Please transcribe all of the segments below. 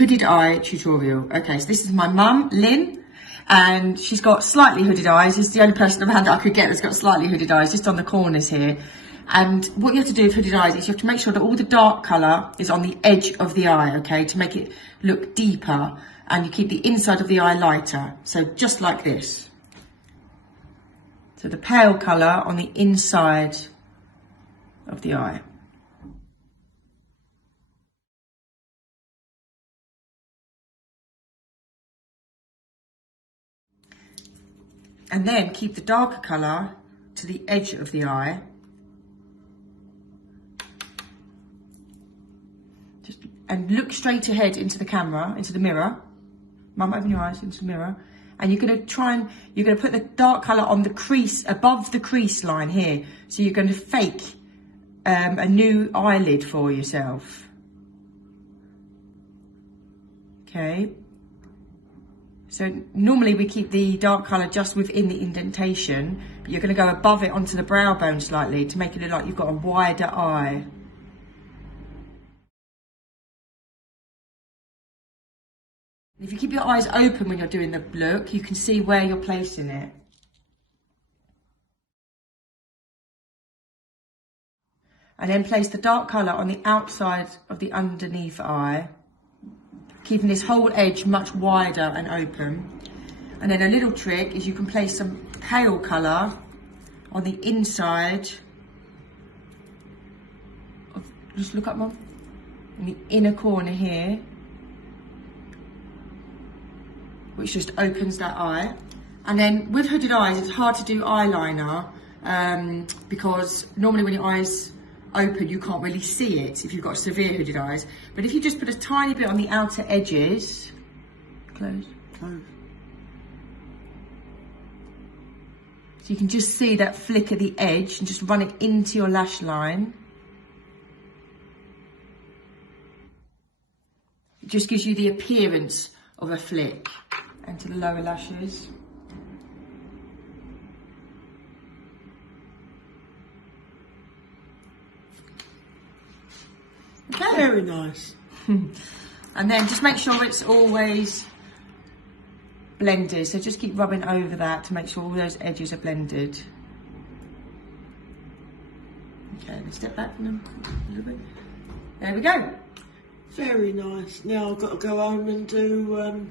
hooded eye tutorial. Okay, so this is my mum, Lynn, and she's got slightly hooded eyes. It's the only person I've had that I could get that's got slightly hooded eyes, just on the corners here. And what you have to do with hooded eyes is you have to make sure that all the dark colour is on the edge of the eye, okay, to make it look deeper, and you keep the inside of the eye lighter. So just like this. So the pale colour on the inside of the eye. And then keep the darker colour to the edge of the eye. And look straight ahead into the camera, into the mirror. Mum, open your eyes into the mirror. And you're going to put the dark colour on the crease, above the crease line here. So you're going to fake a new eyelid for yourself. Okay. So normally we keep the dark colour just within the indentation, but you're going to go above it onto the brow bone slightly to make it look like you've got a wider eye. If you keep your eyes open when you're doing the look, you can see where you're placing it. And then place the dark colour on the outside of the underneath eye, keeping this whole edge much wider and open. And then a little trick is you can place some pale colour on the inside of, just look up, Mum, in the inner corner here, which just opens that eye. And then with hooded eyes, it's hard to do eyeliner because normally when your eyes open, you can't really see it if you've got severe hooded eyes. But if you just put a tiny bit on the outer edges, close. So you can just see that flick at the edge and just run it into your lash line. It just gives you the appearance of a flick. And to the lower lashes. Okay. Very nice. And then just make sure it's always blended. So just keep rubbing over that to make sure all those edges are blended. Okay, let's step back from them a little bit. There we go. Very nice. Now I've got to go home and do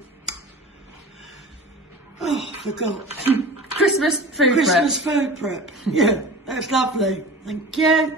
oh, I forgot. Christmas food prep. Christmas food prep. Yeah, that's lovely. Thank you.